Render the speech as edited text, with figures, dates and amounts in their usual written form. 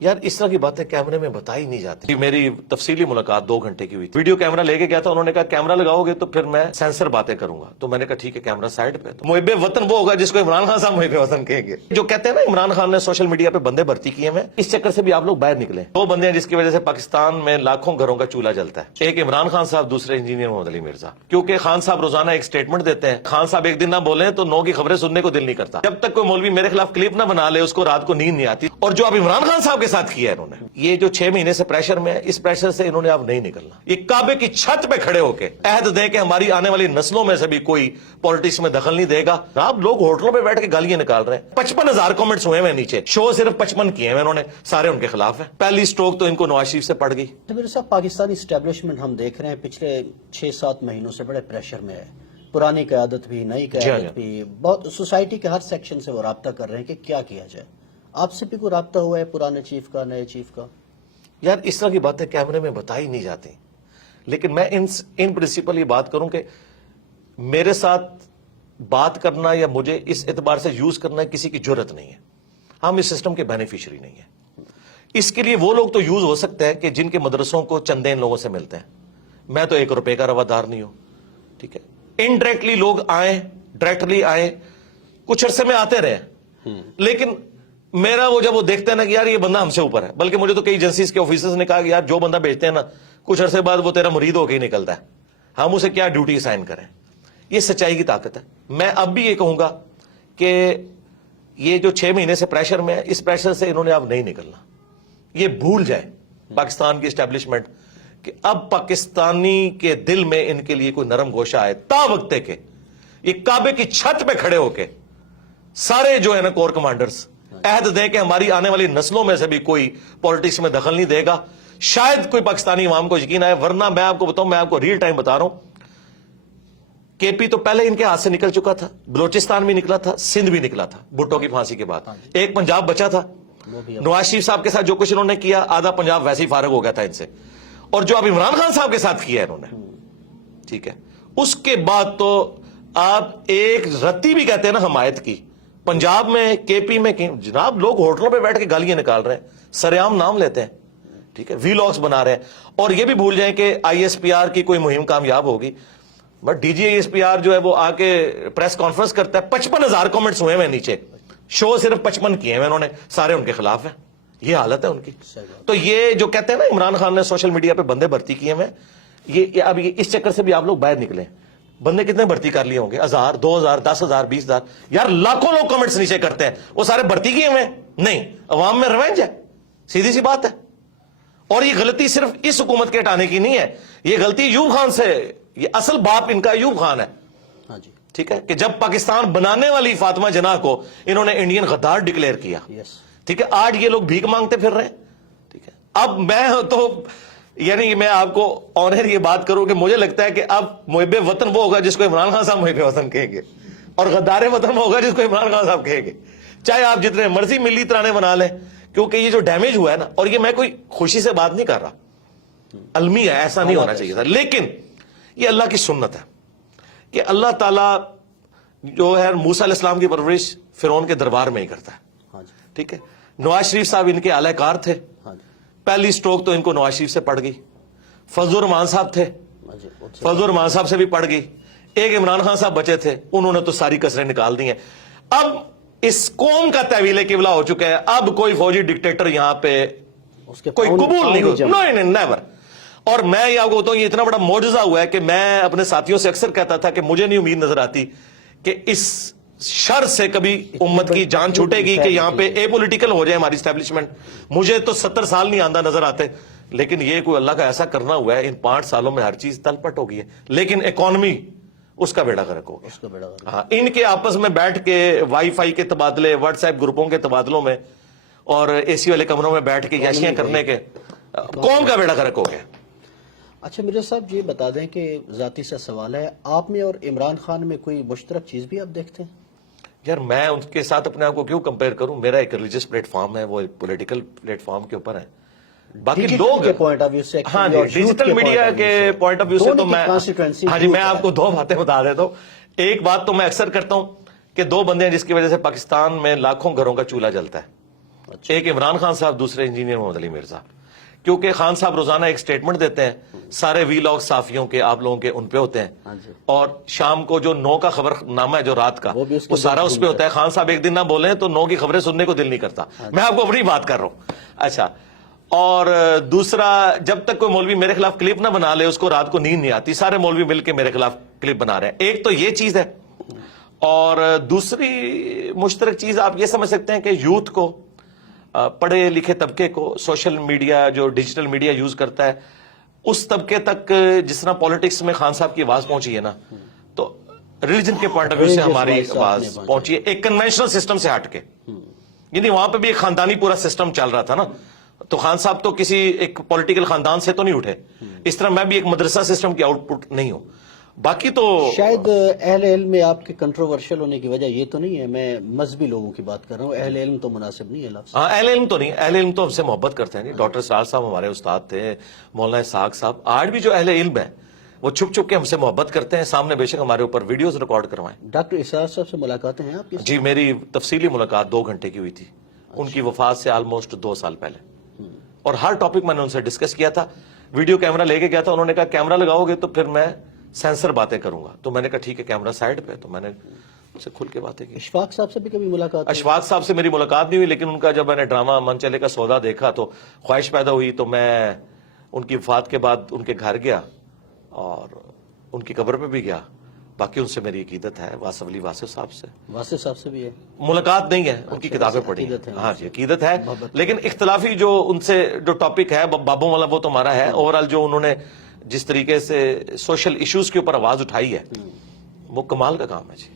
यार इस तरह की बातें कैमरे में बताई नहीं जाती। मेरी तफसीली मुलाकात 2 घंटे की हुई थी। वीडियो कैमरा लेके गया था, उन्होंने कहा कैमरा लगाओगे तो फिर मैं सेंसर बातें करूंगा। तो मैंने कहा ठीक है, कैमरा साइड पे। तो मुहिब्बे वतन वो होगा जिसको इमरान खान साहब मुहिब्बे वतन कहेंगे। जो कहते हैं ना इमरान खान ने सोशल मीडिया पे बंदे भर्ती किए हैं, इस चक्कर से भी आप लोग बाहर निकले। 2 बंदे हैं जिसकी वजह से पाकिस्तान में लाखों घरों का चूल्हा जलता है। एक इमरान खान साहब, दूसरे इंजीनियर मोहम्मद अली मिर्जा। क्योंकि खान साहब रोजाना एक स्टेटमेंट देते हैं, खान साहब एक दिन ना बोले तो 9 की खबरें सुनने को दिल नहीं करता। जब तक कोई मौलवी मेरे खिलाफ क्लिप ना बना ले, उसको रात को नींद नहीं आती। और जो अब इमरान खान साहब के साथ किया है इन्होंने, ये जो 6 महीने से प्रेशर में है, इस प्रेशर से इन्होंने अब नहीं निकलना। ये काबे की छत पे खड़े होके अहद दें कि हमारी आने वाली नस्लों में से भी कोई पॉलिटिक्स में दखल नहीं देगा। आप लोग होटलों पे बैठ के गालियां निकाल रहे हैं। 55,000 कमेंट्स हुए हैं नीचे, शो सिर्फ 55 किए हैं इन्होंने, सारे उनके खिलाफ है। पहली स्ट्रोक तो इनको नवाज शरीफ से पड़ गई। मेरे साहब, पाकिस्तानी इस्टेब्लिशमेंट हम देख रहे हैं पिछले 6-7 महीनों से बड़े प्रेशर में है। पुरानी क़यादत भी, नई क़यादत भी, बहुत सोसाइटी के हर सेक्शन से वो राब्ता कर रहे हैं कि क्या किया जाए। आपसे भी कोई राब्ता हुआ है पुराने चीफ का, नए चीफ का? यार इस तरह की बातें कैमरे में बताई नहीं जाती, लेकिन मैं इन प्रिंसिपल ये बात करूं कि मेरे साथ बात करना या मुझे इस एतबार से यूज करना किसी की जरूरत नहीं है। हम इस सिस्टम के बेनिफिशियरी नहीं है। इसके लिए वो लोग तो यूज हो सकते हैं कि जिनके मदरसों को चंदे इन लोगों से मिलते हैं। मैं तो 1 रुपए का रवादार नहीं हूं, ठीक है। इनडायरेक्टली लोग आए, डायरेक्टली आए, कुछ अरसे में आते रहे, लेकिन मेरा वो जब वो देखते हैं ना कि यार ये बंदा हमसे ऊपर है, बल्कि मुझे तो कई एजेंसीज के ऑफिसर्स ने कहा कि यार जो बंदा भेजते हैं ना, कुछ अरसे बाद वो तेरा मुरीद होकर ही निकलता है, हम उसे क्या ड्यूटी असाइन करें। ये सच्चाई की ताकत है। मैं अब भी ये कहूंगा कि ये जो 6 महीने से प्रेशर में है, इस प्रेशर से इन्होंने अब नहीं निकलना। ये भूल जाए पाकिस्तान की एस्टेब्लिशमेंट कि अब पाकिस्तानी के दिल में इनके लिए कोई नरम गोशा है। ता वक्ते के ये काबे की छत पे खड़े होके सारे जो है ना कोर कमांडर्स अहद दें कि हमारी आने वाली नस्लों में से भी कोई पॉलिटिक्स में दखल नहीं देगा। शायद कोई पाकिस्तानी अवाम को यकीन आए, वरना मैं आपको बताऊं, मैं आपको रियल टाइम बता रहा हूं, केपी तो पहले इनके हाथ से निकल चुका था, बलोचिस्तान भी निकला था, सिंध भी निकला था भुट्टो की फांसी के बाद। एक पंजाब बचा था। नवाज शरीफ साहब के साथ जो कुछ इन्होंने किया, आधा पंजाब वैसे ही फारग हो गया था इनसे। और जो अब इमरान खान साहब के साथ किया इन्होंने, ठीक है, उसके बाद तो आप एक रत्ती भी कहते हैं ना हमायत की, पंजाब में, केपी में, जनाब लोग होटलों पे बैठ के गालियां निकाल रहे हैं, सरेआम नाम लेते हैं, ठीक है, वीलॉग्स बना रहे हैं। और ये भी भूल जाएं कि आईएसपीआर की कोई मुहिम कामयाब होगी, बट डीजी आईएसपीआर जो है वो आके प्रेस कॉन्फ्रेंस करता है, 55,000 कमेंट्स हुए हैं नीचे, शो सिर्फ 55 किए हैं इन्होंने, सारे उनके खिलाफ है। ये हालत है उनकी। तो ये जो कहते हैं ना इमरान खान ने सोशल मीडिया पे बंदे भर्ती किए हैं, ये अब इस चक्कर से भी आप लोग बाहर निकले। बंदे कितने भर्ती कर लिए होंगे? 1000, 2000, 10,000, 20,000। यार लाखों लोग कमेंट्स नीचे करते हैं, वो सारे भर्ती किए हुए नहीं। अवाम में रिवेंज है, सीधी सी बात है। और ये गलती सिर्फ इस हुकूमत के हटाने की नहीं है, ये गलती यूब खान से, ये असल बाप इनका यूब खान है। हाँ जी, ठीक है, कि जब पाकिस्तान बनाने वाली फातिमा जनाह को इन्होंने इंडियन गद्दार डिक्लेयर किया, ठीक है, आज ये लोग भीख मांगते फिर रहे हैं। ठीक है, अब मैं तो यानी मैं आपको ऑनर ये बात करूं कि मुझे लगता है कि अब मुहिब्बे वतन वो होगा जिसको इमरान खान साहब मुहिब्बे वतन कहेंगे, और गद्दारे वतन वो होगा जिसको इमरान खान साहब कहेंगे। चाहे आप जितने मर्जी मिली तराने बना लें, क्योंकि ये जो डैमेज हुआ है ना, और ये मैं कोई खुशी से बात नहीं कर रहा, अलमी है, ऐसा नहीं होना चाहिए था, लेकिन ये अल्लाह की सुन्नत है कि अल्लाह ताला जो है मूसा अलैहिस्सलाम की परवरिश फिरौन के दरबार में ही करता है। ठीक है, नवाज शरीफ साहब इनके आलाकार थे, पहली स्ट्रोक तो इनको नवाज शरीफ से पड़ गई। फजलुर रहमान साहब थे, फजलुर रहमान साहब से भी पड़ गई। एक इमरान खान साहब बचे थे, उन्होंने तो सारी कसरें निकाल दी हैं। अब इस कौम का तहवील किबला हो चुका है, अब कोई फौजी डिक्टेटर यहां पे कोई कबूल नहीं होगा, नहीं, नेवर। और मैं ये आपको बताऊं, ये इतना बड़ा मौजज़ा हुआ है कि मैं अपने साथियों से अक्सर कहता था कि मुझे नहीं उम्मीद नजर आती कि इस शर से कभी उम्मत की जान छूटेगी कि यहां पे एपॉलिटिकल हो जाए हमारी एस्टेब्लिशमेंट। मुझे तो 70 साल नहीं आंदा नजर आते, लेकिन ये कोई अल्लाह का ऐसा करना हुआ है, इन 5 सालों में हर चीज तलपट हो गई है। लेकिन इकोनॉमी उसका बेड़ा गर्क हो गया। हाँ, इनके आपस में बैठ के वाईफाई के तबादले, व्हाट्सएप ग्रुपों के तबादलों में और एसी वाले कमरों में बैठ के याशियां करने के कौम का बेड़ा गर्क हो गया। अच्छा मिर्जा साहब, ये बता दें कि जाती सा सवाल है, आप में और इमरान खान में कोई मुश्तरक चीज भी आप देखते हैं? यार मैं उनके साथ अपने आप को क्यों कंपेयर करूं? मेरा एक रिलीजियस प्लेटफॉर्म है, वो एक पॉलिटिकल प्लेटफॉर्म के ऊपर है। बाकी लोग के पॉइंट ऑफ व्यू से, हाँ जी, डिजिटल मीडिया के पॉइंट ऑफ व्यू से तो मैं, हाँ जी, मैं आपको 2 बातें बता देता हूं। एक बात तो मैं अक्सर करता हूं कि 2 बंदे हैं जिसकी वजह से पाकिस्तान में लाखों घरों का चूल्हा जलता है। ایک عمران خان صاحب, دوسرے انجینئر محمد علی میر صاحب. کیونکہ خان صاحب روزانہ ایک سٹیٹمنٹ دیتے ہیں, سارے وی لاگ صحافیوں کے, آپ لوگوں کے, ان پہ ہوتے ہیں, اور شام کو جو 9 کا خبر نامہ ہے جو رات کا, وہ سارا اس پہ ہوتا ہے. خان صاحب ایک دن نہ بولیں تو 9 کی خبریں سننے کو دل نہیں کرتا. میں آپ کو اپنی بات کر رہا ہوں. اچھا, اور دوسرا, جب تک کوئی مولوی میرے خلاف کلپ نہ بنا لے اس کو رات کو نیند نہیں آتی. سارے مولوی مل کے میرے خلاف کلپ بنا رہے ہیں. ایک تو یہ چیز ہے, اور دوسری مشترک چیز آپ یہ سمجھ سکتے ہیں کہ یوتھ کو, پڑھے لکھے طبقے کو, سوشل میڈیا جو ڈیجیٹل میڈیا یوز کرتا ہے, اس طبقے تک جس طرح پالیٹکس میں خان صاحب کی آواز پہنچی ہے نا, تو ریلیجن کے پوائنٹ آف ویو سے ہماری آواز پہنچی ہے ایک کنونشنل سسٹم سے ہٹ کے. یعنی وہاں پہ بھی ایک خاندانی پورا سسٹم چل رہا تھا نا, تو خان صاحب تو کسی ایک پولیٹیکل خاندان سے تو نہیں اٹھے, اس طرح میں بھی ایک مدرسہ سسٹم کی آؤٹ پٹ نہیں ہوں. باقی تو شاید اہل علم میں آپ کے کنٹروورشل ہونے کی وجہ یہ تو نہیں ہے, میں مذہبی لوگوں کی بات کر رہا ہوں, اہل علم تو مناسب نہیں ہے لفظ. ہاں, اہل علم تو نہیں, اہل علم تو ہم سے محبت کرتے ہیں. ڈاکٹر سرار صاحب ہمارے استاد تھے, مولانا اسحاق صاحب, آج بھی جو اہل علم ہے وہ چھپ چھپ کے ہم سے محبت کرتے ہیں. سامنے بے شک ہمارے اوپر ویڈیوز ریکارڈ کروائیں. ڈاکٹر اسرار صاحب سے ملاقاتیں ہیں آپ کی؟ جی, میری تفصیلی ملاقات 2 گھنٹے کی ہوئی تھی, ان کی وفات سے آلموسٹ 2 سال پہلے, اور ہر ٹاپک میں نے ان سے ڈسکس کیا تھا. ویڈیو کیمرہ لے کے گیا تھا, انہوں نے کہا کیمرہ لگاؤ گے تو پھر میں سینسر باتیں کروں گا. تو میں نے کہا ٹھیک ہے, کیمرہ سائڈ پہ. تو میں نے ان سے کھل کے باتیں کی. اشفاق صاحب سے بھی کبھی ملاقات؟ اشفاق صاحب سے میری ملاقات نہیں ہوئی, لیکن ان کا جب میں نے ڈرامہ من چلے کا سودا دیکھا تو خواہش پیدا ہوئی. تو میں ان کی وفات کے بعد ان کے گھر گیا اور ان کی قبر پہ بھی گیا. باقی ان سے میری عقیدت ہے. واصف علی واصف صاحب سے, واصف صاحب سے بھی ہے ملاقات نہیں ہے, ان کی کتابیں پڑھی ہیں. ہاں جی, عقیدت ہے, لیکن اختلافی جو ان سے جو ٹاپک ہے بابوں والا وہ تو ہمارا ہے. اوورآل جو انہوں نے جس طریقے سے سوشل ایشوز کے اوپر آواز اٹھائی ہے وہ کمال کا کام ہے. جی.